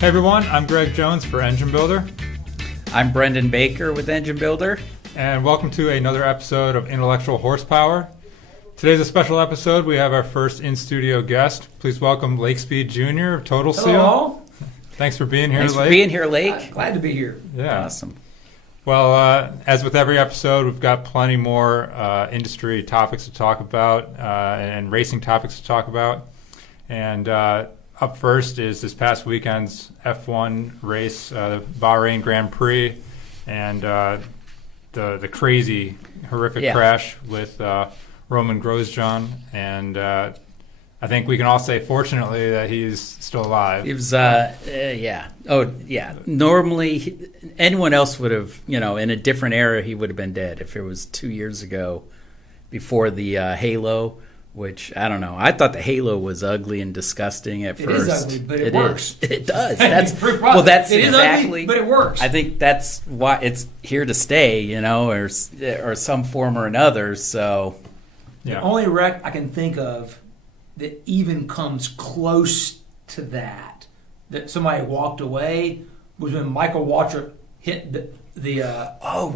Hey everyone, I'm Greg Jones for Engine Builder. I'm Brendan Baker with Engine Builder. And welcome to another episode of Intellectual Horsepower. Today's a special episode. We have our first in-studio guest. Please welcome Lake Speed Jr. of Total Seal. Hello. Thanks for being here, Thanks Lake. for being here, Lake. Glad to be here. Yeah. Awesome. Well, as with every episode, we've got plenty more industry topics to talk about and racing topics to talk about. And up first is this past weekend's F1 race, the Bahrain Grand Prix, and the crazy, horrific crash with Romain Grosjean. And I think we can all say, fortunately, that he's still alive. He was, yeah. Oh, yeah. Normally, anyone else would have, in a different era, he would have been dead. If it was 2 years ago before the Halo, which, I don't know. I thought the Halo was ugly and disgusting at first. It is ugly, but it works. It does. That's it is ugly, but it works. I think that's why it's here to stay, or some form or another. So, the only wreck I can think of that even comes close to that somebody walked away was when Michael Waltrip hit the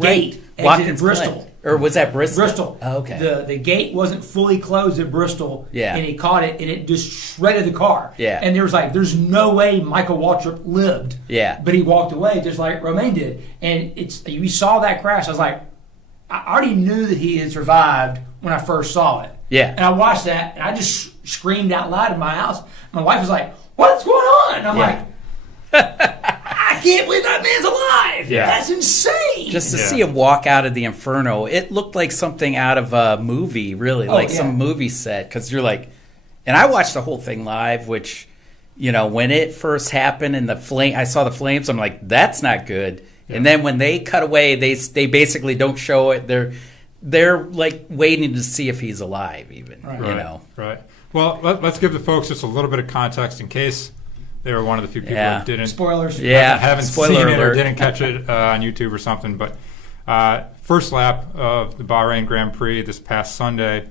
gate exit in Bristol. Or was that Bristol? Bristol. Oh, okay. The gate wasn't fully closed at Bristol, and he caught it, and it just shredded the car. Yeah. And there's no way Michael Waltrip lived. Yeah. But he walked away just like Romain did. And we saw that crash. I was like, I already knew that he had survived when I first saw it. Yeah. And I watched that, and I just screamed out loud in my house. My wife was like, "What's going on?" And I'm like, I can't believe that man's alive. Yeah. That's insane. Just to see him walk out of the Inferno, it looked like something out of a movie, really, some movie set. Because you're like, and I watched the whole thing live, which, when it first happened and I saw the flames, I'm like, that's not good. Yeah. And then when they cut away, they basically don't show it. They're like waiting to see if he's alive, even. Right. Right. Well, let's give the folks just a little bit of context in case they were one of the few people who didn't. Spoilers. Haven't Spoiler seen alert. it or didn't catch it on YouTube or something. But first lap of the Bahrain Grand Prix this past Sunday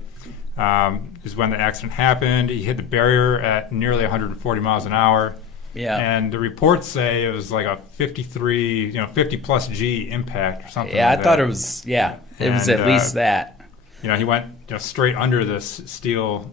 is when the accident happened. He hit the barrier at nearly 140 miles an hour. Yeah. And the reports say it was like a 53, 50 plus G impact or something. Yeah, like I thought that. it was. Yeah, it was at least that. He went straight under this steel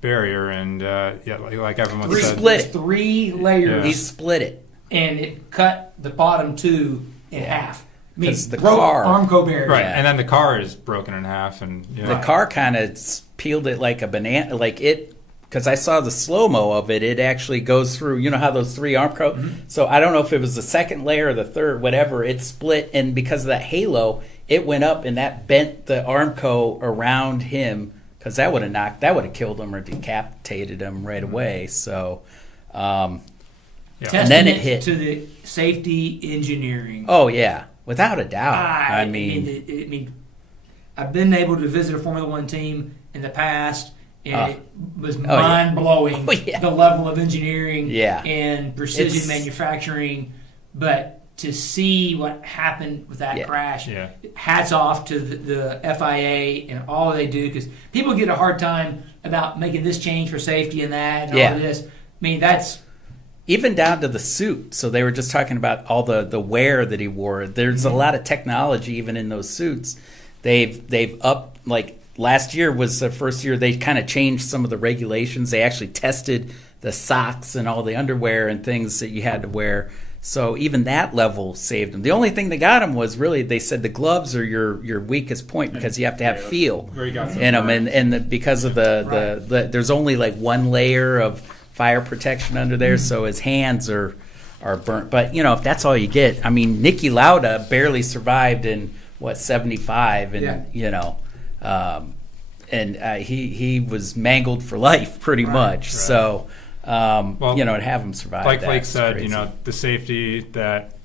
barrier, and like everyone said, split it. 3 layers. He split it, and it cut the bottom 2 in half. Because the broke car, Armco barrier, right? And then the car is broken in half, and the car kind of peeled it like a banana, like it. Because I saw the slow-mo of it, it actually goes through, how those 3 Armco. Mm-hmm. So I don't know if it was the second layer or the third, whatever. It split, and because of that halo, it went up, and that bent the Armco around him. Because that would have killed him or decapitated him right away. So, and then it hit to the safety engineering. Oh yeah, without a doubt. I mean, I've been able to visit a Formula One team in the past. And it was mind-blowing, the level of engineering and precision manufacturing. But to see what happened with that crash, hats off to the FIA and all they do. Because people get a hard time about making this change for safety and that and all of this. I mean, that's... Even down to the suit. So they were just talking about all the wear that he wore. There's a lot of technology even in those suits. They've upped, like... Last year was the first year they kind of changed some of the regulations. They actually tested the socks and all the underwear and things that you had to wear. So even that level saved them. The only thing that got him was really, they said the gloves are your weakest point because you have to have feel in them. And because of the there's only like 1 layer of fire protection under there, so his hands are burnt. But, if that's all you get. I mean, Niki Lauda barely survived in, 75? And, he was mangled for life pretty much. Right. So, to have him survive. Like Blake said, the safety that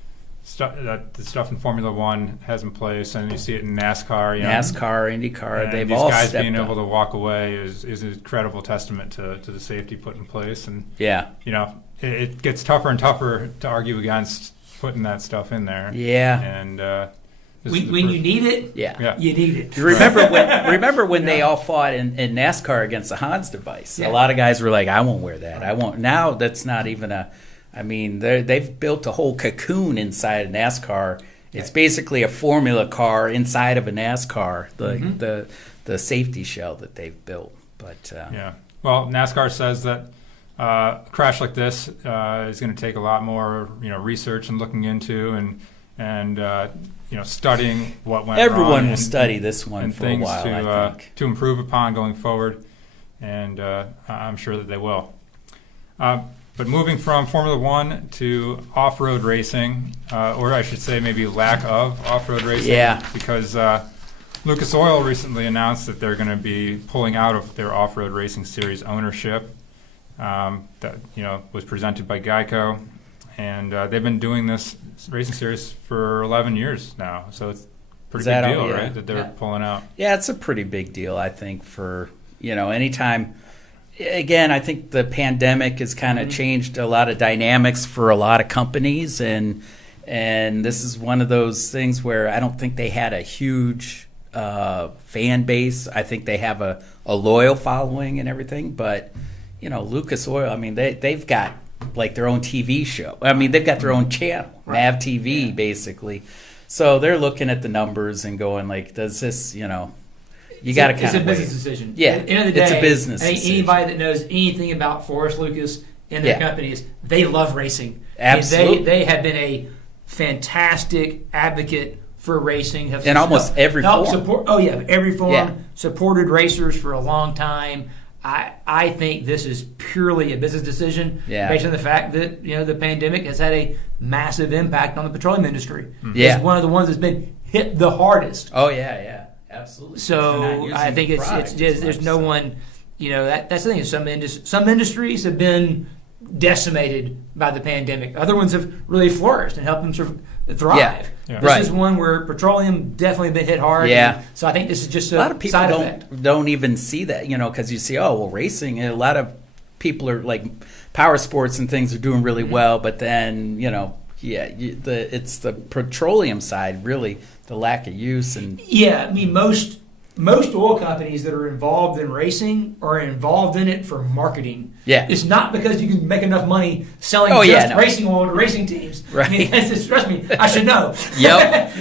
the stuff in Formula One has in place, and you see it in NASCAR. NASCAR, IndyCar, they've these all guys stepped being able up. to walk away is an incredible testament to the safety put in place. And it gets tougher and tougher to argue against putting that stuff in there. Yeah, and when you need it, you need it. Remember when they all fought in NASCAR against the Hans device? Yeah. A lot of guys were like, "I won't wear that. I won't." Now that's not even a. I mean, they've built a whole cocoon inside of NASCAR. It's basically a Formula car inside of a NASCAR, the safety shell that they've built. But well, NASCAR says that a crash like this is going to take a lot more, research and looking into and studying what went wrong. Everyone will study this one for a while, I think, to improve upon going forward, and I'm sure that they will. But moving from Formula One to off-road racing, or I should say maybe lack of off-road racing, because Lucas Oil recently announced that they're going to be pulling out of their off-road racing series ownership that was presented by Geico, and they've been doing this racing series for 11 years now, so it's a pretty big deal, right, that they're pulling out. Yeah, it's a pretty big deal, I think, for anytime. Again, I think the pandemic has kind of changed a lot of dynamics for a lot of companies, and this is one of those things where I don't think they had a huge fan base. I think they have a loyal following and everything, but Lucas Oil, I mean, they've got like their own TV show. I mean, they've got their own channel, MAV TV, basically. So they're looking at the numbers and going like, does this, you got to kind of. It's a business decision. Yeah, at the end of the day, it's a business decision. Anybody that knows anything about Forrest Lucas and their companies, they love racing. Absolutely, they have been a fantastic advocate for racing. In almost every form. Every form. Yeah. Supported racers for a long time. I think this is purely a business decision based on the fact that the pandemic has had a massive impact on the petroleum industry. It's one of the ones that's been hit the hardest. Oh yeah. Absolutely. So I think it's just there's no one, that's the thing. Some industries have been decimated by the pandemic. Other ones have really flourished and helped them thrive. Yeah. This is one where petroleum definitely been hit hard. Yeah. So I think this is just a lot of people side effect. Don't even see that, because you see, racing. And a lot of people are like power sports and things are doing really well, but then it's the petroleum side really. The lack of use and I mean most oil companies that are involved in racing are involved in it for marketing. Yeah, it's not because you can make enough money selling racing oil to racing teams. Right? I mean, trust me, I should know. Yep.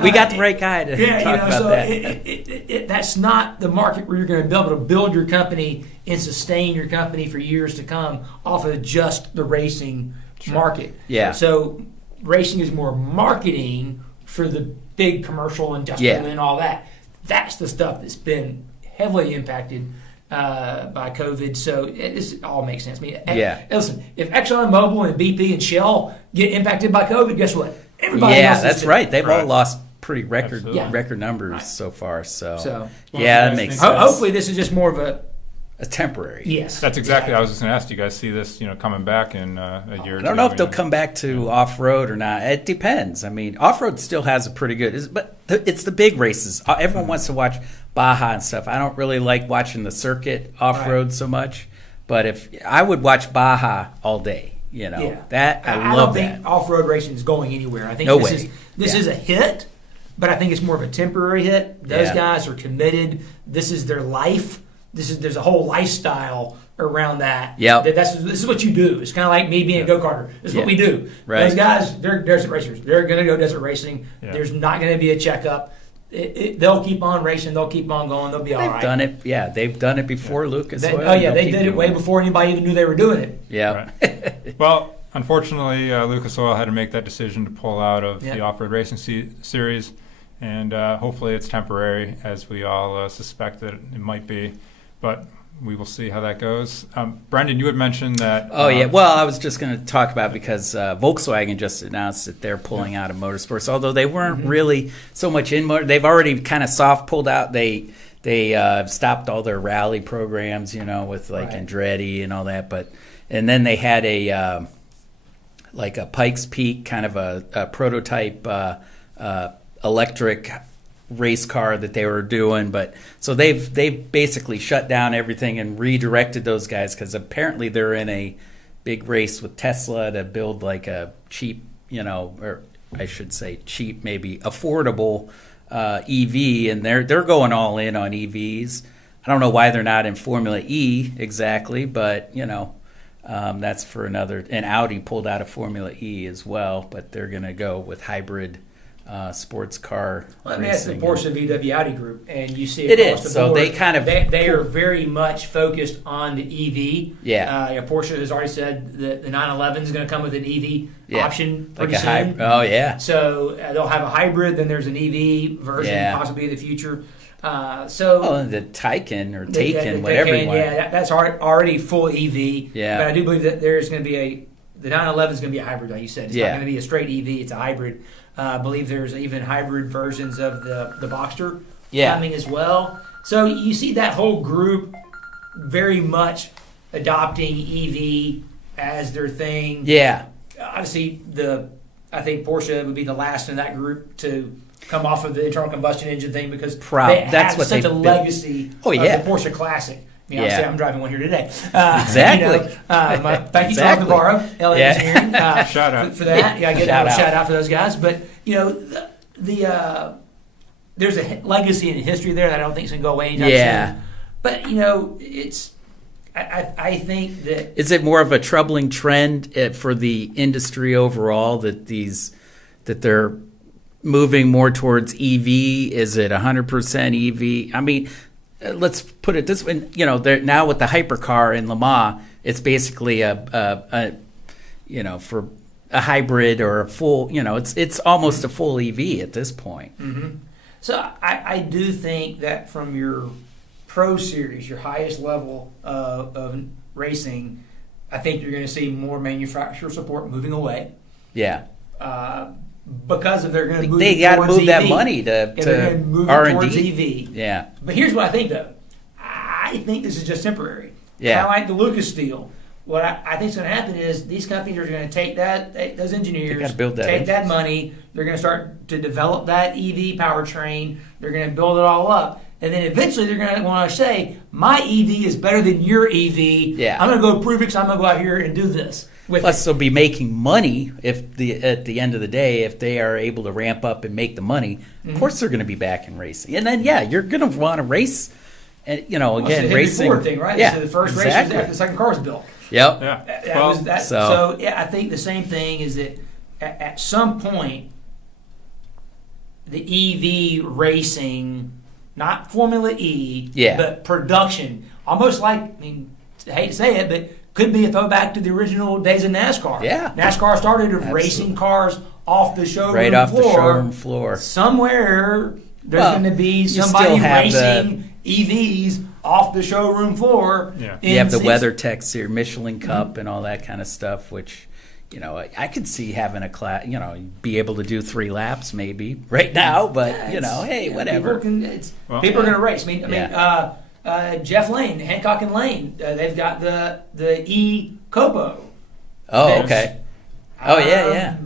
We got the right guy to talk about so that. That's not the market where you're going to be able to build your company and sustain your company for years to come off of just the racing market. Yeah. So racing is more marketing for the big commercial industrial and all that. That's the stuff that's been heavily impacted by COVID. So this all makes sense. I mean, listen, if ExxonMobil and BP and Shell get impacted by COVID, guess what? Everybody else that's right. They've all lost pretty record numbers so far. So that makes sense. Hopefully this is just more of a temporary. Yes. That's exactly. I was just going to ask. Do you guys see this, coming back in a year or two? I don't know if they'll come back to off-road or not. It depends. I mean, off-road still has a pretty good, but it's the big races. Everyone wants to watch Baja and stuff. I don't really like watching the circuit off-road so much, but if I would watch Baja all day, that I love that. I don't think off-road racing is going anywhere. I think this is a hit, but I think it's more of a temporary hit. Those guys are committed. This is their life. There's a whole lifestyle around that. Yeah, this is what you do. It's kind of like me being a go-karter. This is what we do. Right. Those guys, they're desert racers. They're going to go desert racing. Yeah. There's not going to be a checkup. They'll keep on racing. They'll keep on going. They'll be all right. They've done it. Yeah, they've done it before Lucas. They did it way before anybody even knew they were doing it. Yeah. Right. Well, unfortunately, Lucas Oil had to make that decision to pull out of the off-road racing series, and hopefully it's temporary, as we all suspect that it might be. But we will see how that goes. Brendan, you had mentioned that. Well, I was just going to talk about because Volkswagen just announced that they're pulling out of motorsports. Although they weren't really so much in motor, they've already kind of soft pulled out. They stopped all their rally programs, with like Andretti and all that. And then they had a Pikes Peak kind of a prototype electric race car that they were doing, but so they've basically shut down everything and redirected those guys because apparently they're in a big race with Tesla to build like a cheap, or I should say cheap, maybe affordable EV, and they're going all in on EVs. I don't know why they're not in Formula E exactly, but That's for another. And Audi pulled out of Formula E as well, but they're going to go with hybrid sports car. Well, I mean, that's the Porsche VW Audi group, and you see it across is. the board, So they kind of they are very much focused on the EV. Yeah. Porsche has already said that the 911 is going to come with an EV option pretty like a soon. Oh yeah. So they'll have a hybrid. Then there's an EV version, possibly in the future. The Taycan or Taken, whatever you want. Yeah, that's already full EV. Yeah. But I do believe that there's going to be the 911 is going to be a hybrid, like you said. It's not going to be a straight EV. It's a hybrid. I believe there's even hybrid versions of the Boxster coming as well. So you see that whole group very much adopting EV as their thing. Yeah. Obviously, I think Porsche would be the last in that group to come off of the internal combustion engine thing because they have such a legacy of the Porsche Classic. I mean, obviously, I'm driving one here today. Exactly. Thank you, Charles Navarro, Elliott Engineering. Shout out for that. Yeah, I get a shout out for those guys. But there's a legacy and history there that I don't think is going to go away anytime soon. But it's. I think that is it more of a troubling trend for the industry overall that they're moving more towards EV? Is it 100% EV? I mean, let's put it this way. They're now with the hypercar in Le Mans, it's basically a for a hybrid or a full. It's almost a full EV at this point. Mm-hmm. So I do think that from your Pro Series, your highest level of racing, I think you're going to see more manufacturer support moving away. Yeah. Because of they're going to move they got to move EV. that money to R&D. Towards EV. Yeah. But here's what I think though. I think this is just temporary. Yeah. Kind of like the Lucas deal. What I think is going to happen is these companies are going to take those engineers, take that money. They're going to start to develop that EV powertrain. They're going to build it all up. And then eventually they're going to want to say, my EV is better than your EV. Yeah. I'm going to go prove it because I'm going to go out here and do this. Plus, they'll be making money at the end of the day if they are able to ramp up and make the money. Of course, they're going to be back in racing, and then you're going to want to race. And again, the racing Ford thing, right? Yeah, so the first race was after the second car was built. Yep. Yeah. So I think the same thing is that at some point, the EV racing, not Formula E, but production, almost like, I hate to say it, but could be a throwback to the original days of NASCAR. Yeah. NASCAR started racing cars off the showroom floor. Right off the showroom floor. Somewhere there's going to be somebody racing EVs off the showroom floor. Yeah. You have the WeatherTech Series, Michelin Cup, and all that kind of stuff, which, I could see having a class, be able to do 3 laps maybe right now, but, hey, whatever. People are going to race. Jeff Lane, Hancock and Lane, they've got the E-Copo. Oh, okay. Oh, yeah.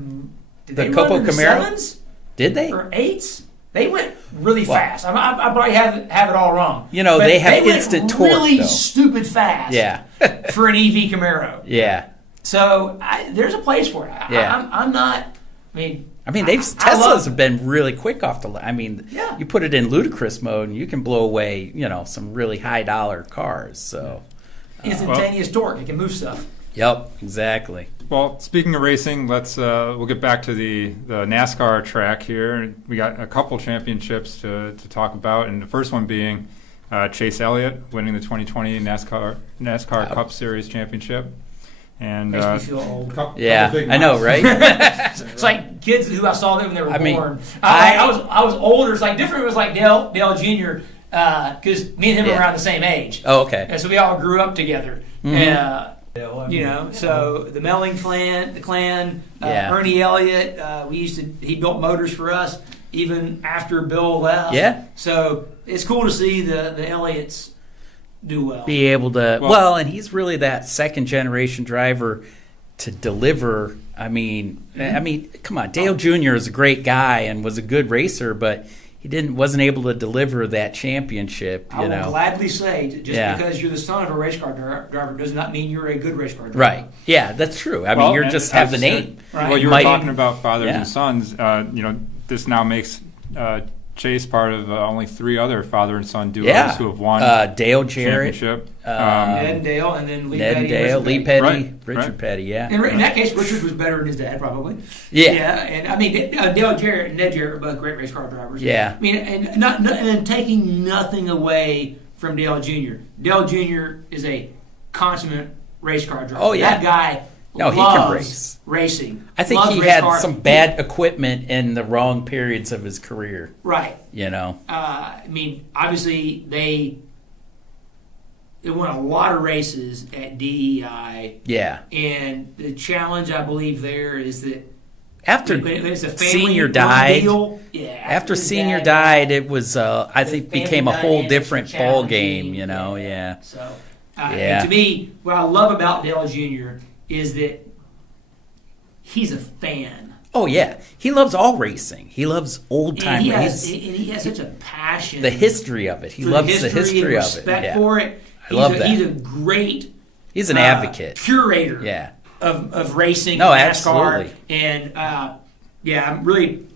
Did the they Copo run in Camaro? The 7s? Did they? Or 8s? They went really fast. I probably have it all wrong. They have instant torque, really stupid fast for an EV Camaro. Yeah. So there's a place for it. I'm not. Teslas have been really quick off the. You put it in ludicrous mode, and you can blow away, some really high dollar cars. So instantaneous torque, it can move stuff. Yep, exactly. Well, speaking of racing, we'll get back to the NASCAR track here. We got a couple championships to talk about, and the first one being Chase Elliott winning the 2020 NASCAR Cup Series championship. And makes me feel old. I know, right? It's like kids who I saw them when they were born. I was older. It's like different. It was like Dale Jr. Because me and him were around the same age. Oh, okay. And so we all grew up together. So the Melling clan, Ernie Elliott. He built motors for us even after Bill left. Yeah. So it's cool to see the Elliots do well. Be able to and he's really that second generation driver to deliver. Come on, Dale Jr. is a great guy and was a good racer, but he wasn't able to deliver that championship. I will gladly say, because you're the son of a race car driver does not mean you're a good race car driver. Right. Yeah, that's true. You just have the name. Right. Well, you were talking about fathers and sons. This now makes Chase part of only 3 other father and son duos who have won Dale Jarrett, championship. Ned and Dale, and then Lee Ned Petty, and Dale, Lee Petty, Right, Richard right. Petty, yeah. And in that case, Richard was better than his dad, probably. Yeah. And I mean, Dale Jarrett and Ned Jarrett were both great race car drivers. Yeah. I mean, and taking nothing away from Dale Jr. Dale Jr. is a consummate race car driver. Oh, yeah. That guy No, he loves can race. racing. I think Loves he race had car. some bad equipment in the wrong periods of his career. Right. You know. I mean, obviously they won a lot of races at DEI. Yeah. And the challenge, I believe, there is that After it's a family Senior died, deal. after Senior died, it was I think became a whole different ball game. You know. Yeah. So, and to me, what I love about Dale Jr. is that he's a fan. Oh yeah, he loves all racing. He loves old time racing. And he has such a passion. The history of it. He loves the history of it. Respect for it. I love that. He's a great. He's an advocate. Curator. Yeah. Of racing. No, and NASCAR. absolutely. And I'm really.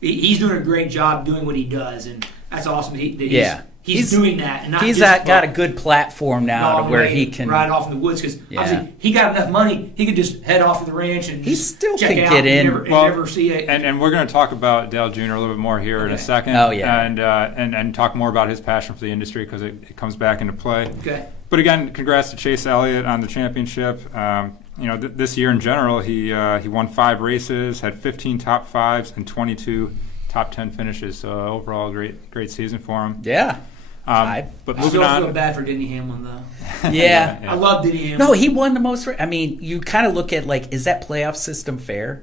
He's doing a great job doing what he does, and that's awesome. He's doing that, and not he's just got a good platform now to where he can ride off in the woods because obviously he got enough money he could just head off to the ranch and he still check can out get in. and never see it. And we're going to talk about Dale Jr. a little bit more here in a second. Oh yeah, and talk more about his passion for the industry because it comes back into play. Okay. But again, congrats to Chase Elliott on the championship. This year in general, he won 5 races, had 15 top 5s, and 22 top 10 finishes. So overall, great season for him. Yeah. But I moving still on. feel bad for Denny Hamlin though. Yeah. I love Denny Hamlin. No, he won the most. I mean, you kind of look at is that playoff system fair?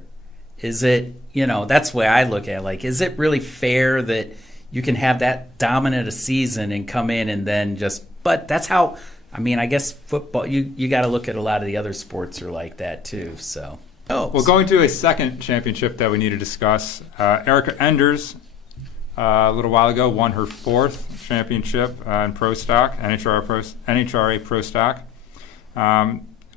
Is it, that's the way I look at it. Is it really fair that you can have that dominant a season and come in and then but that's how, I guess football, you got to look at a lot of the other sports are like that too. So, well, going to a second championship that we need to discuss, Erica Enders, a little while ago, won her 4th championship in Pro Stock, NHRA Pro Stock,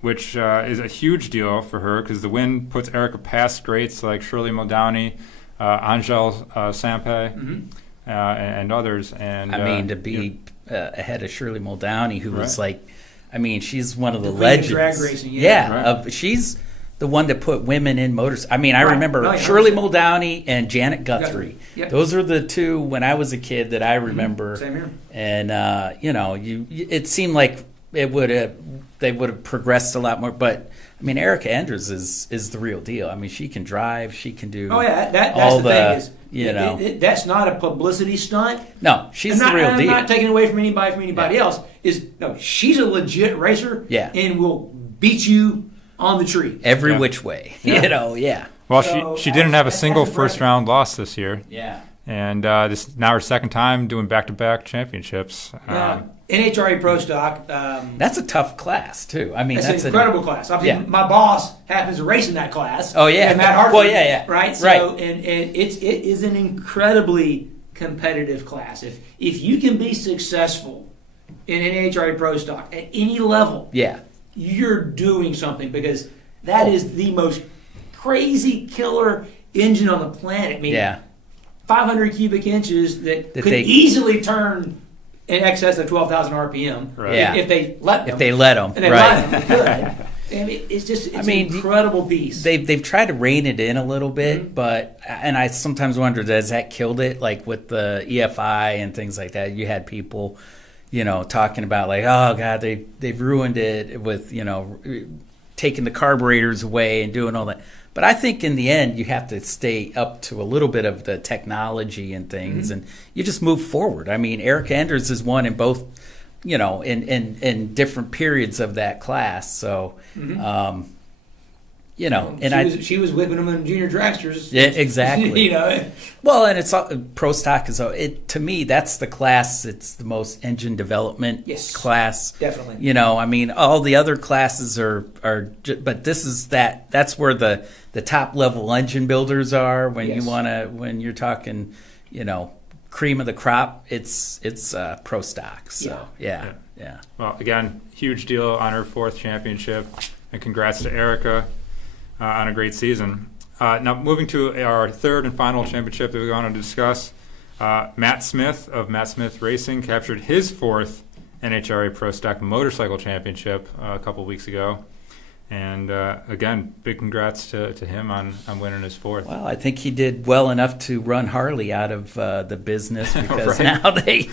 which is a huge deal for her because the win puts Erica past greats like Shirley Muldowney, Angel Sampe, and others. And to be ahead of Shirley Muldowney, who was she's one of the queen of legends. Drag racing, she's the one that put women in motors. I remember Shirley Muldowney and Janet Guthrie. Yep. Those are the 2 when I was a kid that I remember. Same here. And it seemed like they would have progressed a lot more. But Erica Enders is the real deal. She can drive. She can do. Oh yeah, that's the thing is that's not a publicity stunt. No, she's the real deal. I'm not taking away from anybody else. She's a legit racer. Yeah. And will beat you on the tree every which way. Well, she didn't have a single first round loss this year. Yeah. And this is now her second time doing back-to-back championships. NHRA Pro Stock. That's a tough class too. That's an incredible class. My boss happens to race in that class. Oh yeah, and Matt Hartford. Well, yeah. Right. So, and it is an incredibly competitive class. If you can be successful in NHRA Pro Stock at any level, you're doing something because that is the most crazy killer engine on the planet. 500 cubic inches that could easily turn in excess of 12,000 RPM if they let them. If they let them, and they let them, it's an incredible piece. They've tried to rein it in a little bit, but I sometimes wonder, does that killed it? Like with the EFI and things like that, you had people, talking about oh God, they've ruined it with taking the carburetors away and doing all that. But I think in the end, you have to stay up to a little bit of the technology and things, and you just move forward. Erica Enders is one in both, in different periods of that class. So, she was whipping them in junior dragsters. Yeah, exactly. Well, and it's Pro Stock is to me that's the class. It's the most engine development class. Definitely. All the other classes are, but this is that's where the top level engine builders are when you're talking, cream of the crop. It's Pro Stock. So yeah. Well, again, huge deal on her 4th championship, and congrats to Erica. On a great season. Now, moving to our 3rd and final championship that we're going to discuss, Matt Smith of Matt Smith Racing captured his 4th NHRA Pro Stock Motorcycle Championship a couple weeks ago. And again, big congrats to him on winning his 4th. Well, I think he did well enough to run Harley out of the business because now they,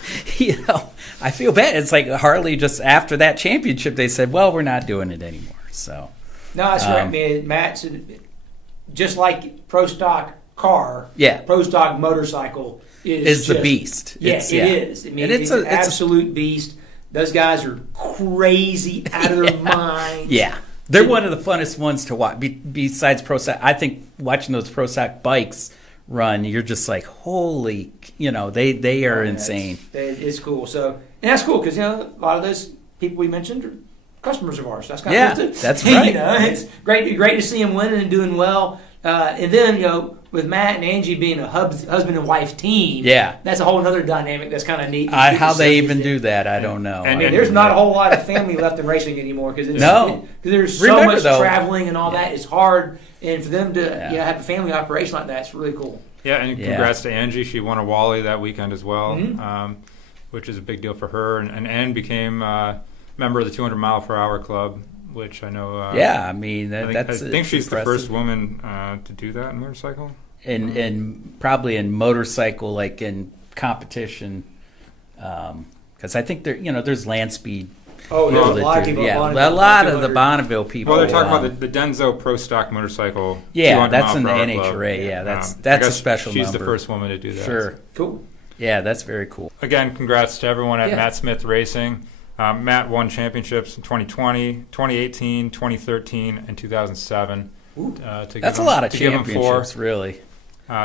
I feel bad. It's like Harley just after that championship, they said, well, we're not doing it anymore. So no, that's right, man. Matt's just like Pro Stock car. Yeah, Pro Stock motorcycle is the beast. Yeah, it is. I mean, it's an absolute beast. Those guys are crazy out of their minds. Yeah. They're one of the funnest ones to watch. Besides Pro Stock, I think watching those Pro Stock bikes run, you're just like, holy, they are insane. It's cool. So, and that's cool because a lot of those people we mentioned are customers of ours. That's kind of cool too. That's right. It's great to see them winning and doing well. And then with Matt and Angie being a husband and wife team, that's a whole other dynamic that's kind of neat. How they even do that, I don't know. And there's not a whole lot of family left in racing anymore because there's so much traveling and all that. It's hard, and for them to have a family operation like that, it's really cool. Yeah, and congrats to Angie. She won a Wally that weekend as well, which is a big deal for her. And Ann became a member of the 200 mile per hour club, which I know. I mean, I think she's the first woman to do that in motorcycle. And probably in motorcycle, like in competition, because I think there's land speed. Oh, yeah, a lot of people. Yeah, a lot of the Bonneville people. Well, they're talking about the Denso Pro Stock motorcycle. Yeah, that's in the NHRA. Yeah, that's a special she's number. The first woman to do that. Sure. Cool. Yeah, that's very cool. Again, congrats to everyone at Matt Smith Racing. Matt won championships in 2020, 2018, 2013, and 2007. That's a lot of championships, really.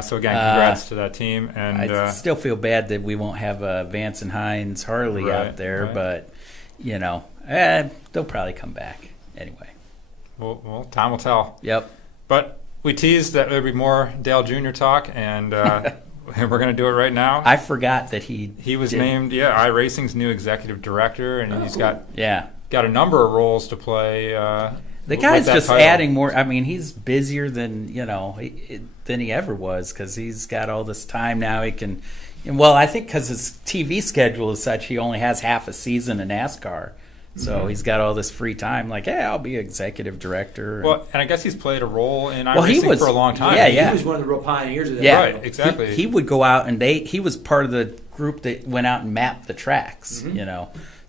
So again, congrats to that team. And I still feel bad that we won't have Vance and Hines Harley out there, but they'll probably come back anyway. Well, time will tell. Yep. But we teased that there'd be more Dale Jr. talk, and we're going to do it right now. I forgot that he was named iRacing's new executive director, and he's got a number of roles to play. The guy's just adding more. I mean, he's busier than he ever was because he's got all this time now. He can, I think because his TV schedule is such, he only has half a season in NASCAR, so he's got all this free time. Like, hey, I'll be executive director. Well, and I guess he's played a role in iRacing for a long time. He was one of the real pioneers of that. Yeah, right, exactly. He would go out and he was part of the group that went out and mapped the tracks.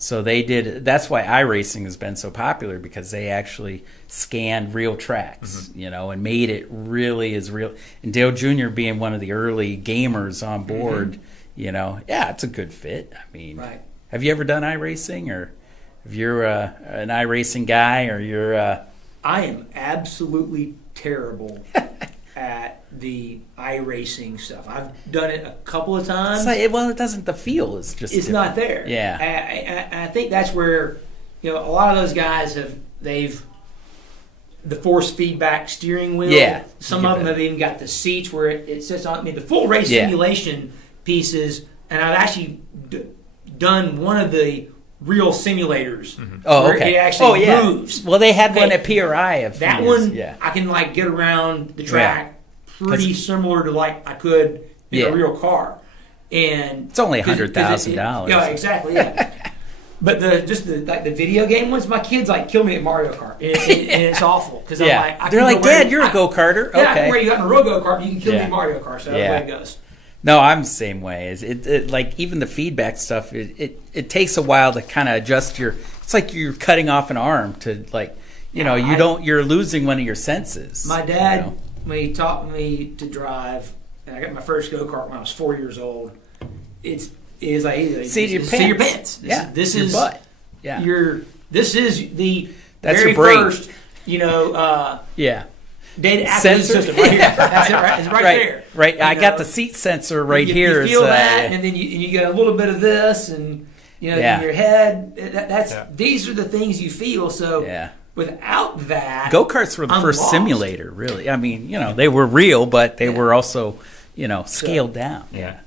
So they did. That's why iRacing has been so popular because they actually scanned real tracks, and made it really as real. And Dale Jr. being one of the early gamers on board, it's a good fit. I mean, have you ever done iRacing, or if you're an iRacing guy, or you're? I am absolutely terrible at the iRacing stuff. I've done it a couple of times. It doesn't. The feel is just. It's different. not there. Yeah, I think that's where a lot of those guys they've the force feedback steering wheel. Yeah, some of them have even got the seats where it sits on. I mean, the full race simulation pieces, and I've actually done one of the real simulators. Oh, okay. It actually moves. Well, they had one at PRI. That one, I can get around the track pretty similar to I could in a real car. And it's only $100,000. Yeah, exactly. Yeah. But the video game ones, my kids kill me at Mario Kart, and it's awful because they're like, Dad, you're a go-karter. Okay, I can wear you out in a real go-kart, you can kill me at Mario Kart. So that's the way it goes. No, I'm the same way. It even the feedback stuff. It takes a while to kind of adjust your. It's like you're cutting off an arm to you're losing one of your senses. My dad, when he taught me to drive, and I got my first go-kart when I was 4 years old. Is see your pants. This is your butt. Yeah, this is the very first. Data acquisition system right here. That's it. Right, it's right there. Right. I got the seat sensor right here. You feel that, and then you get a little bit of this, and in your head. These are the things you feel. So without that, go-karts were the first simulator. Really, I mean, they were real, but they were also scaled down. Yeah.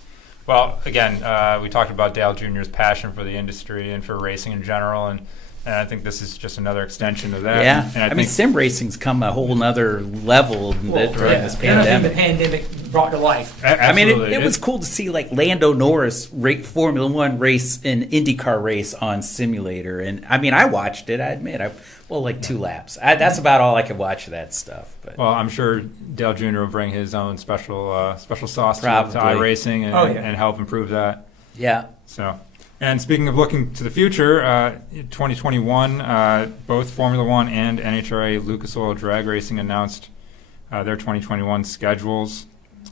Well, again, we talked about Dale Jr.'s passion for the industry and for racing in general, and I think this is just another extension of that. Yeah, and I mean, sim racing's come a whole nother level during this pandemic. The pandemic brought to life. I mean, it was cool to see like Lando Norris Formula One race an IndyCar race on simulator, and I mean, I watched it. I admit, like 2 laps. That's about all I could watch of that stuff. But well, I'm sure Dale Jr. will bring his own special sauce to iRacing and help improve that. Yeah. So. And speaking of looking to the future, 2021, both Formula One and NHRA Lucas Oil Drag Racing announced their 2021 schedules.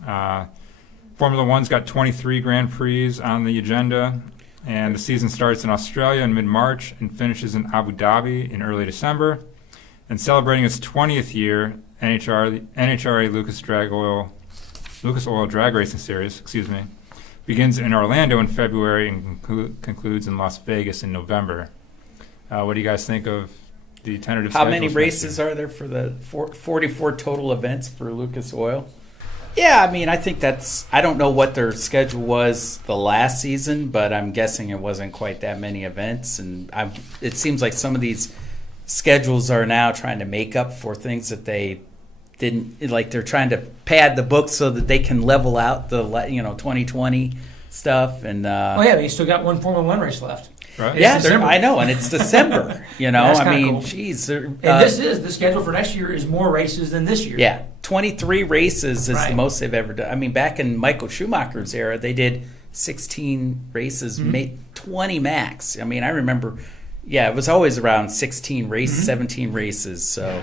Formula One's got 23 Grand Prix on the agenda, and the season starts in Australia in mid-March and finishes in Abu Dhabi in early December. And celebrating its 20th year, NHRA Lucas Oil Drag Racing Series, begins in Orlando in February and concludes in Las Vegas in November. What do you guys think of the tentative schedules? How many races are there for the 44 total events for Lucas Oil? Yeah, I mean, I think I don't know what their schedule was the last season, but I'm guessing it wasn't quite that many events. And it seems like some of these schedules are now trying to make up for things that they didn't, like they're trying to pad the books so that they can level out the 2020 stuff. And you still got one Formula One race left. Right? Yeah, I know, and it's December. I mean, cool. Geez. And the schedule for next year is more races than this year. Yeah, 23 races is the most they've ever done. I mean, back in Michael Schumacher's era, they did 16 races, 20 max. I mean, I remember, it was always around 16 races, 17 races. So,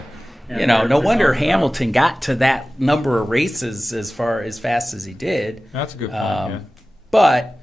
no wonder Hamilton got to that number of races as fast as he did. That's a good point. But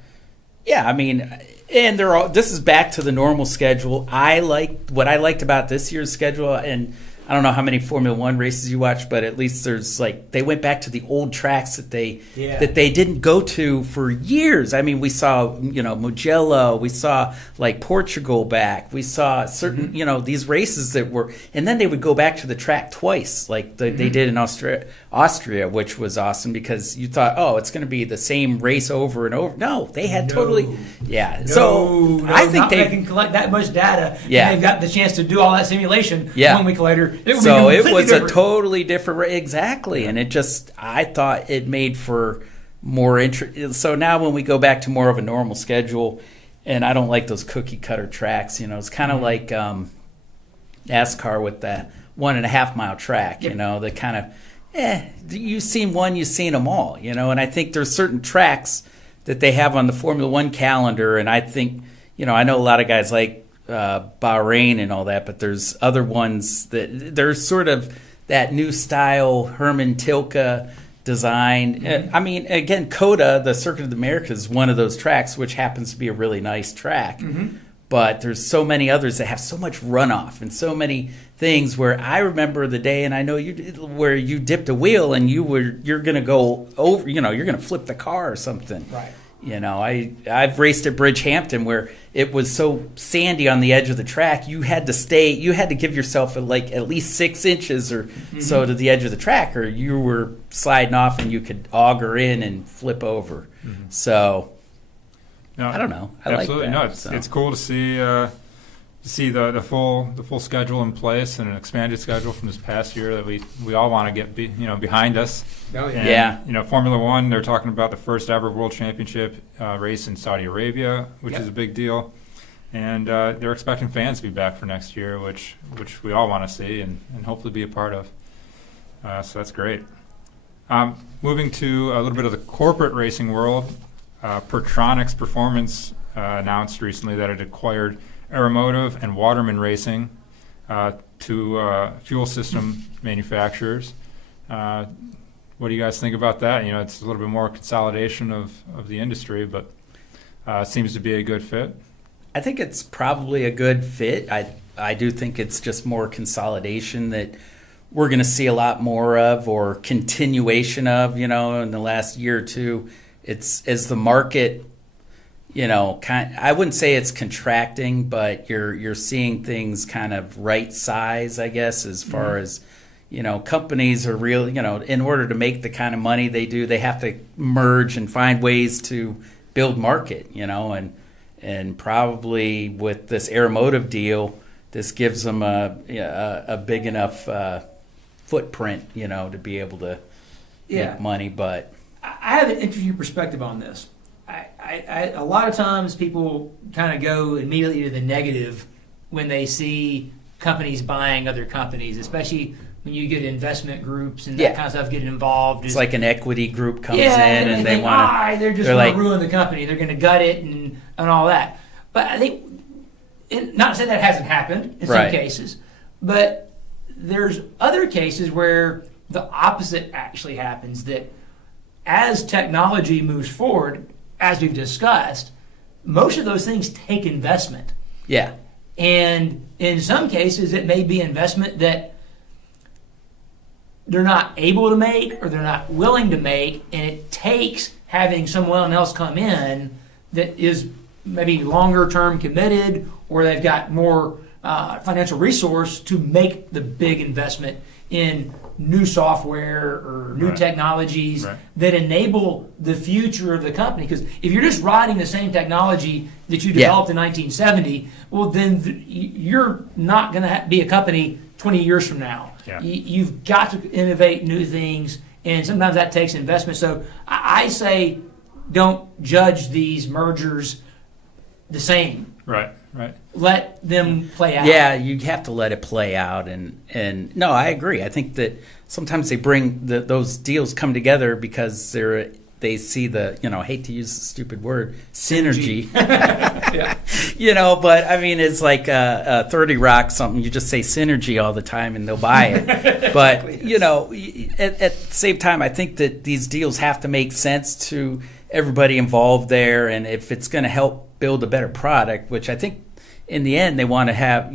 I mean, and this is back to the normal schedule. What I liked about this year's schedule, and I don't know how many Formula One races you watch, but at least there's they went back to the old tracks that they didn't go to for years. I mean, we saw Mugello, we saw Portugal back, we saw certain these races that were, and then they would go back to the track twice, they did in Austria, which was awesome because you thought, it's going to be the same race over and over. No, they had I think they can collect that much data. Yeah, and they've got the chance to do all that simulation 1 week later. It was a totally different, exactly, and I thought it made for more interest. So now when we go back to more of a normal schedule, and I don't like those cookie cutter tracks, it's kind of like NASCAR with that 1.5 mile track, the kind of, you've seen one, you've seen them all, and I think there's certain tracks that they have on the Formula One calendar, and I think, I know a lot of guys like Bahrain and all that, but there's other ones that there's sort of that new style Herman Tilke design. I mean, again, COTA, the Circuit of the Americas, is one of those tracks, which happens to be a really nice track. But there's so many others that have so much runoff and so many things where I remember the day, and I know you did, where you dipped a wheel and you're going to go over, you're going to flip the car or something. Right. I've raced at Bridgehampton where it was so sandy on the edge of the track, you had to give yourself at least 6 inches or so to the edge of the track, or you were sliding off and you could auger in and flip over. So, I don't know. I absolutely. like that. It's cool to see the full schedule in place and an expanded schedule from this past year that we all want to get behind us. Oh, and, Formula One, they're talking about the first ever World Championship race in Saudi Arabia, which is a big deal. And they're expecting fans to be back for next year, which we all want to see and hopefully be a part of. So that's great. Moving to a little bit of the corporate racing world, Pertronix Performance announced recently that it acquired Aeromotive and Waterman Racing, two fuel system manufacturers. What do you guys think about that? It's a little bit more consolidation of the industry, but it seems to be a good fit. I think it's probably a good fit. I do think it's just more consolidation that we're going to see a lot more of, or continuation of, in the last year or two. It's as the market, I wouldn't say it's contracting, but you're seeing things kind of right size, I guess, as far as, companies are real, in order to make the kind of money they do, they have to merge and find ways to build market, and probably with this Aeromotive deal, this gives them a big enough footprint, to be able to make money. But I have an interesting perspective on this. A lot of times people kind of go immediately to the negative when they see companies buying other companies, especially when you get investment groups and that kind of stuff getting involved. It's like an equity group comes in and they want to... they're just going to ruin the company. They're going to gut it and all that. But I think, not to say that hasn't happened in some cases, but there's other cases where the opposite actually happens, that as technology moves forward, as we've discussed, most of those things take investment. Yeah. And in some cases, it may be investment that they're not able to make or they're not willing to make, and it takes having someone else come in that is maybe longer term committed, or they've got more financial resource to make the big investment in new software or new technologies that enable the future of the company. Because if you're just riding the same technology that you developed in 1970, well, then you're not going to be a company 20 years from now. Yeah. You've got to innovate new things, and sometimes that takes investment. So I say don't judge these mergers the same. Right. Let them play out. Yeah, you have to let it play out. And no, I agree. I think that sometimes they bring those deals come together because they see the, I hate to use the stupid word, synergy. But I mean, it's like 30 Rock something. You just say synergy all the time and they'll buy it. But, at the same time, I think that these deals have to make sense to everybody involved there. And if it's going to help build a better product, which I think in the end they want to have,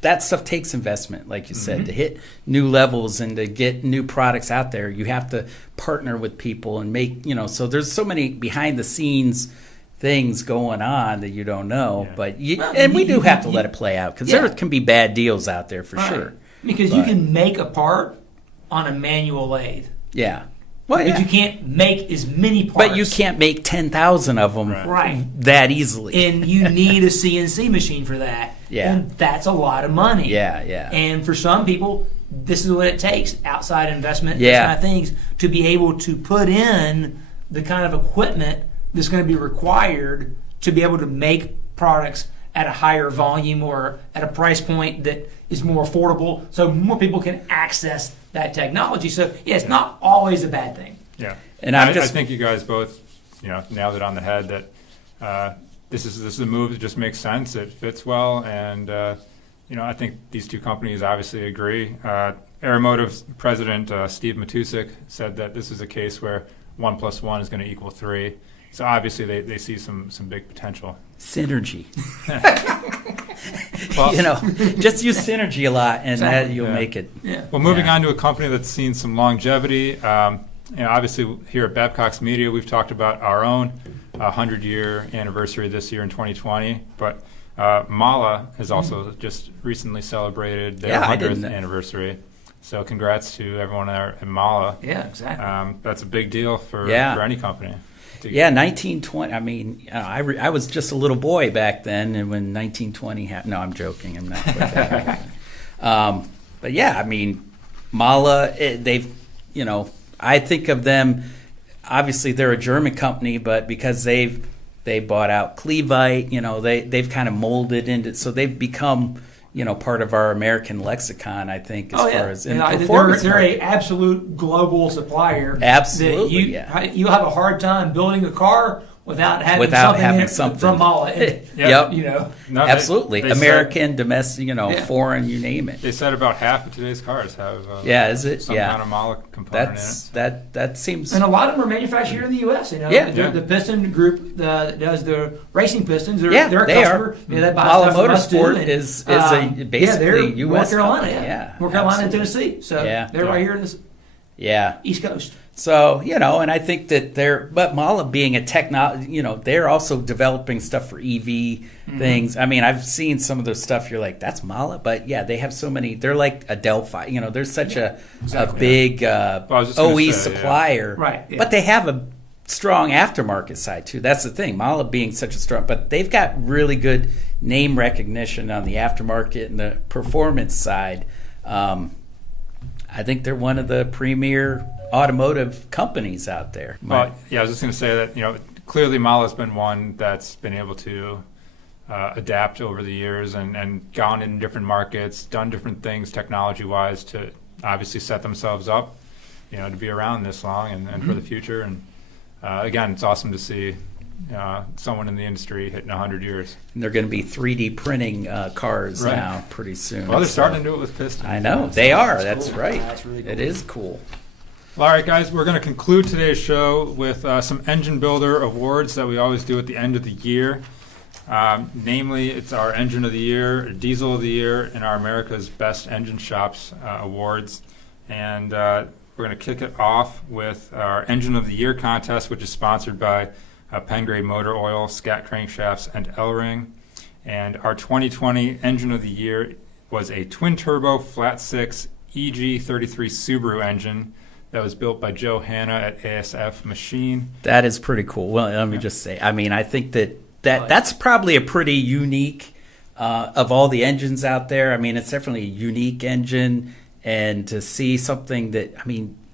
that stuff takes investment, like you said, to hit new levels and to get new products out there. You have to partner with people and make, so there's so many behind the scenes things going on that you don't know. But we do have to let it play out, because there can be bad deals out there for sure. Because you can make a part on a manual lathe. Yeah. Well, but you can't make as many parts. But you can't make 10,000 of them that easily. And you need a CNC machine for that. Yeah. And that's a lot of money. Yeah. And for some people, this is what it takes, outside investment, those kind of things, to be able to put in the kind of equipment that's going to be required to be able to make products at a higher volume or at a price point that is more affordable, so more people can access that technology. So it's not always a bad thing. Yeah, and I think you guys both, nailed it on the head. That this is a move that just makes sense. It fits well, and I think these two companies obviously agree. Aeromotive president Steve Matusik said that this is a case where 1 + 1 is going to equal 3. So obviously they see some big potential. Synergy. Well, just use synergy a lot, and that you'll make it. Yeah. Well, moving on to a company that's seen some longevity. Obviously here at Babcock's Media, we've talked about our own 100-year anniversary this year in 2020. But MAHLE has also just recently celebrated their 100th anniversary. So congrats to everyone at MAHLE. Yeah, exactly. That's a big deal for any company. Yeah, 1920. I mean, I was just a little boy back then, and when 1920 happened. No, I'm joking. I'm not quite that old. But yeah, I mean, MAHLE. They've, I think of them. Obviously, they're a German company, but because they bought out Klevite, they've kind of molded into. So they've become, part of our American lexicon, I think, as far as in performance. They're an absolute global supplier. Absolutely, you have a hard time building a car without having something from MAHLE. Yep. Absolutely. They American, domestic, foreign, you name it. They said about half of today's cars have is it? some kind of MAHLE component in it. That seems... And a lot of them are manufactured here in the U.S. The piston group that does the racing pistons, they're a customer. MAHLE Motorsport is basically U.S. North Carolina, North Carolina and Tennessee. So they're right here in this East Coast. So, and I think that but MAHLE being a technology, they're also developing stuff for EV things. I mean, I've seen some of their stuff, you're like, that's MAHLE? But they have so many, they're like a Delphi, they're such a big OE supplier. Right. But they have a strong aftermarket side too. That's the thing. MAHLE being such a strong, but they've got really good name recognition on the aftermarket and the performance side. I think they're one of the premier automotive companies out there. Well, I was just going to say that, clearly MAHLE has been one that's been able to adapt over the years and gone in different markets, done different things technology-wise to obviously set themselves up, to be around this long and for the future. And again, it's awesome to see someone in the industry hitting 100 years. And they're going to be 3D printing cars now pretty soon. Well, they're starting to do it with pistons. I know. They are. That's cool. right. That's really cool. It is cool. All right, guys, we're going to conclude today's show with some engine builder awards that we always do at the end of the year. Namely, it's our Engine of the Year, Diesel of the Year, and our America's Best Engine Shops awards. And we're going to kick it off with our Engine of the Year contest, which is sponsored by Pengrade Motor Oil, Scat Crankshafts, and L-Ring. And our 2020 Engine of the Year was a twin-turbo flat-six EG33 Subaru engine that was built by Joe Hanna at ASF Machine. That is pretty cool. Well, let me just say, I think that's probably a pretty unique, of all the engines out there. It's definitely a unique engine. And to see something that,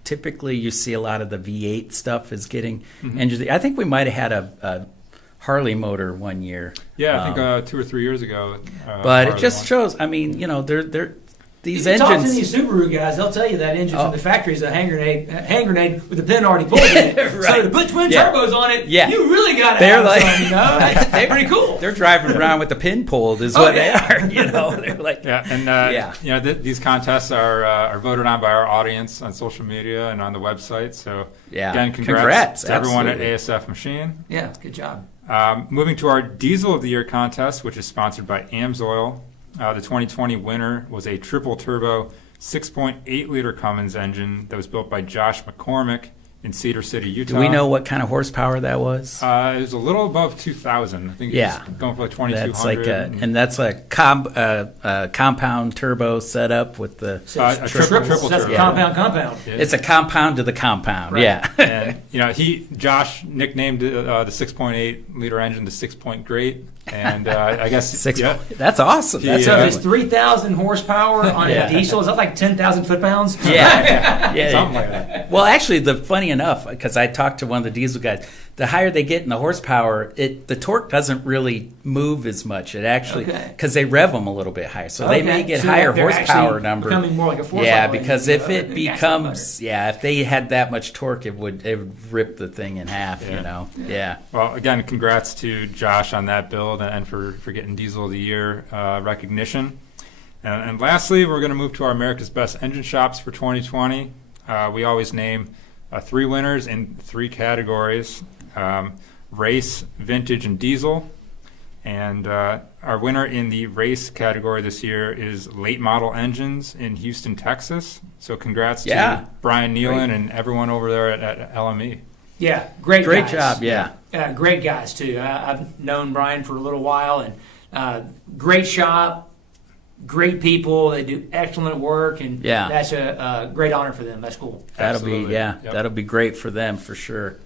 typically you see a lot of the V8 stuff is getting engines. I think we might have had a Harley motor one year. Yeah, I think 2 or 3 years ago. But it just shows, they're these engines. Talk to these Subaru guys; they'll tell you that engine from the factory is a hand grenade with the pin already pulled in it. Right. So to put twin turbos on it, you really got to they're have some, They're pretty cool. They're driving around with the pin pulled, is what they are. They're like these contests are voted on by our audience on social media and on the website. So again, congrats to everyone at ASF Machine. Yeah, good job. Moving to our Diesel of the Year contest, which is sponsored by AMSOIL. The 2020 winner was a triple turbo 6.8 liter Cummins engine that was built by Josh McCormick in Cedar City, Utah. Do we know what kind of horsepower that was? It was a little above 2,000. I think it was going for like 2,200. That's a compound turbo setup with the triple turbo. Compound. It's a compound to the compound. Right. Yeah. And Josh nicknamed the 6.8 liter engine the 6-point great. And I guess that's awesome. So it's 3,000 horsepower on a diesel. Is that like 10,000 foot-pounds? Yeah, something like that. Well, actually, funny enough, because I talked to one of the diesel guys, the higher they get in the horsepower, the torque doesn't really move as much. It actually, because they rev them a little bit higher, so they may get higher horsepower number. Becoming more like a 4. Yeah, because if it becomes, if they had that much torque, it would rip the thing in half. Yeah. Well, again, congrats to Josh on that build and for getting Diesel of the Year recognition. And lastly, we're going to move to our America's Best Engine Shops for 2020. We always name 3 winners in 3 categories: race, vintage, and diesel. And our winner in the race category this year is Late Model Engines in Houston, Texas. So congrats to Brian Nealon and everyone over there at LME. Yeah, great job. Yeah, great guys too. I've known Brian for a little while, and great shop, great people. They do excellent work, and that's a great honor for them. That's cool. That'll be great for them for sure.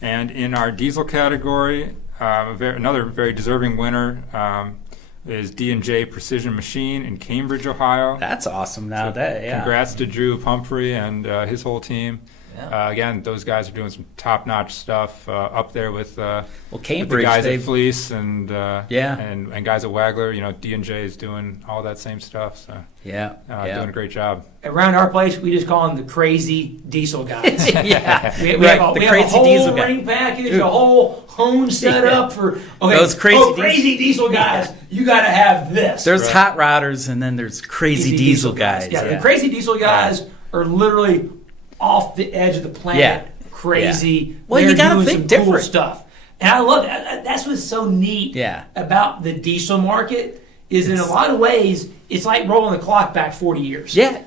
And in our diesel category, another very deserving winner is D&J Precision Machine in Cambridge, Ohio. That's awesome. Congrats to Drew Pumphrey and his whole team. Again, those guys are doing some top-notch stuff up there with Cambridge, the guys at Fleece and guys at Wagler. D&J is doing all that same stuff. So doing a great job. Around our place, we just call them the crazy diesel guys. We have a whole diesel ring package, a whole home set up for those crazy diesel guys. You got to have this. There's hot rodders, and then there's crazy diesel guys. The crazy diesel guys are literally off the edge of the planet, crazy. Well, you got to think different cool stuff, and I love that. That's what's so neat about the diesel market. Is in a lot of ways, it's like rolling the clock back 40 years. There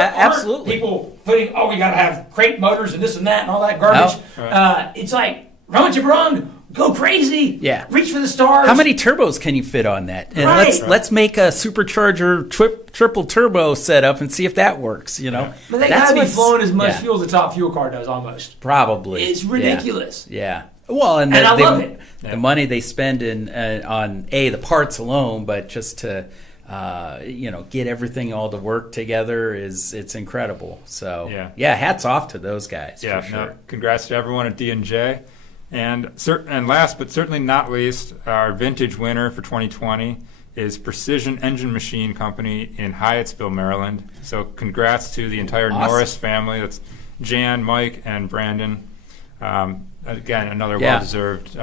aren't people putting, we got to have crate motors and this and that and all that garbage. No. It's like, run what you brung, go crazy, reach for the stars. How many turbos can you fit on that? And let's make a supercharger triple turbo setup and see if that works. But they got to be flowing as much fuel as the top fuel car does almost. Probably. It's ridiculous. Yeah. Well, and I love it. The money they spend on the parts alone, but just to get everything all to work together it's incredible. So hats off to those guys. Yeah, for sure. No, congrats to everyone at D&J. And last but certainly not least, our vintage winner for 2020 is Precision Engine Machine Company in Hyattsville, Maryland. So congrats to the entire Norris family. That's Jan, Mike, and Brandon. Again, another well-deserved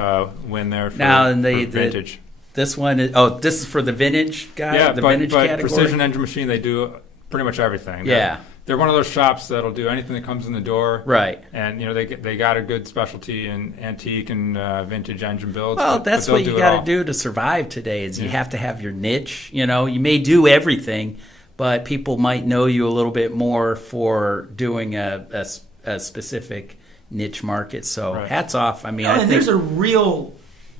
win there for vintage. This one is this is for the vintage guy. Vintage category. Precision Engine Machine, they do pretty much everything. They're one of those shops that'll do anything that comes in the door. Right. And they got a good specialty in antique and vintage engine builds. Well, that's what you got to do to survive today. Is you have to have your niche. You may do everything, but people might know you a little bit more for doing a specific niche market. So hats off. I mean, I think there's a real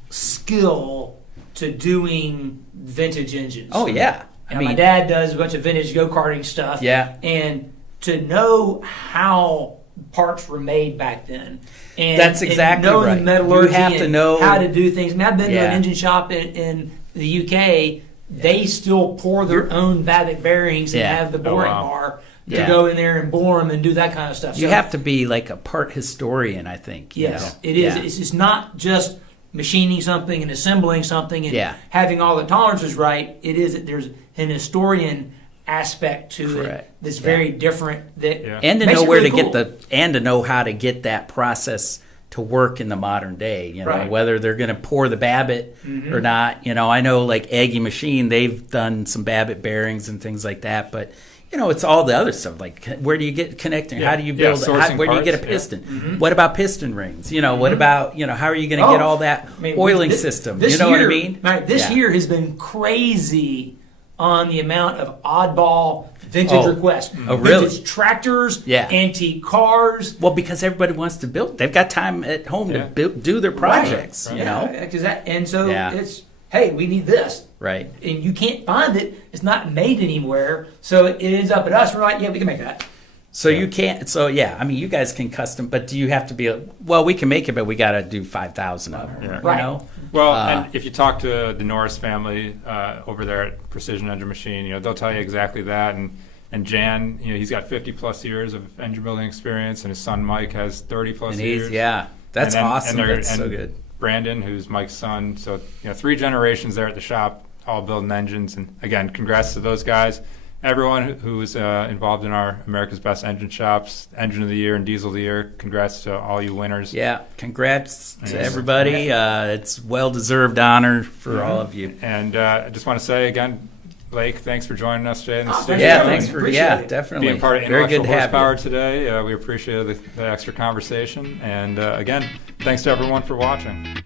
skill to doing vintage engines. Oh yeah. I mean, my dad does a bunch of vintage go-karting stuff. Yeah. And to know how parts were made back then. And that's exactly knowing right. the metallurgy, you have to know how to do things. I mean, I've been to an engine shop in the UK. They still pour their own Babbitt bearings and have the boring bar to go in there and bore them and do that kind of stuff. You have to be like a part historian, I think. Yes, it is. It's just not just machining something and assembling something and having all the tolerances right. It is. There's an historian aspect to it that's very different. And to know where to get to know how to get that process to work in the modern day. Whether they're going to pour the Babbitt or not. I know like Aggie Machine, they've done some Babbitt bearings and things like that, but. It's all the other stuff. Like, where do you get connecting? How do you build it? Where do you get a piston? What about piston rings? What about, how are you going to get all that oiling system? You know what I mean? This year has been crazy on the amount of oddball vintage requests. Oh, really? Vintage tractors, antique cars. Well, because everybody wants to build. They've got time at home to do their projects, It's, hey, we need this. Right. And you can't find it. It's not made anywhere. So it ends up at us. We're like, we can make that. So you can't. So I mean, you guys can custom, but do you have to be? We can make it, but we got to do 5,000 of them. Right. Well, and if you talk to the Norris family over there at Precision Engine Machine, they'll tell you exactly that. And Jan, he's got 50 plus years of engine building experience, and his son Mike has 30 plus years. That's awesome. That's so good. Brandon, who's Mike's son, so 3 generations there at the shop, all building engines. And again, congrats to those guys. Everyone who was involved in our America's Best Engine Shops, Engine of the Year and Diesel of the Year, congrats to all you winners. Yeah, congrats to everybody. It's well-deserved honor for all of you. And I just want to say again, Blake, thanks for joining us today in the studio. Yeah, thanks for definitely being part of Intellectual Horsepower today. We appreciate the extra conversation. And again, thanks to everyone for watching.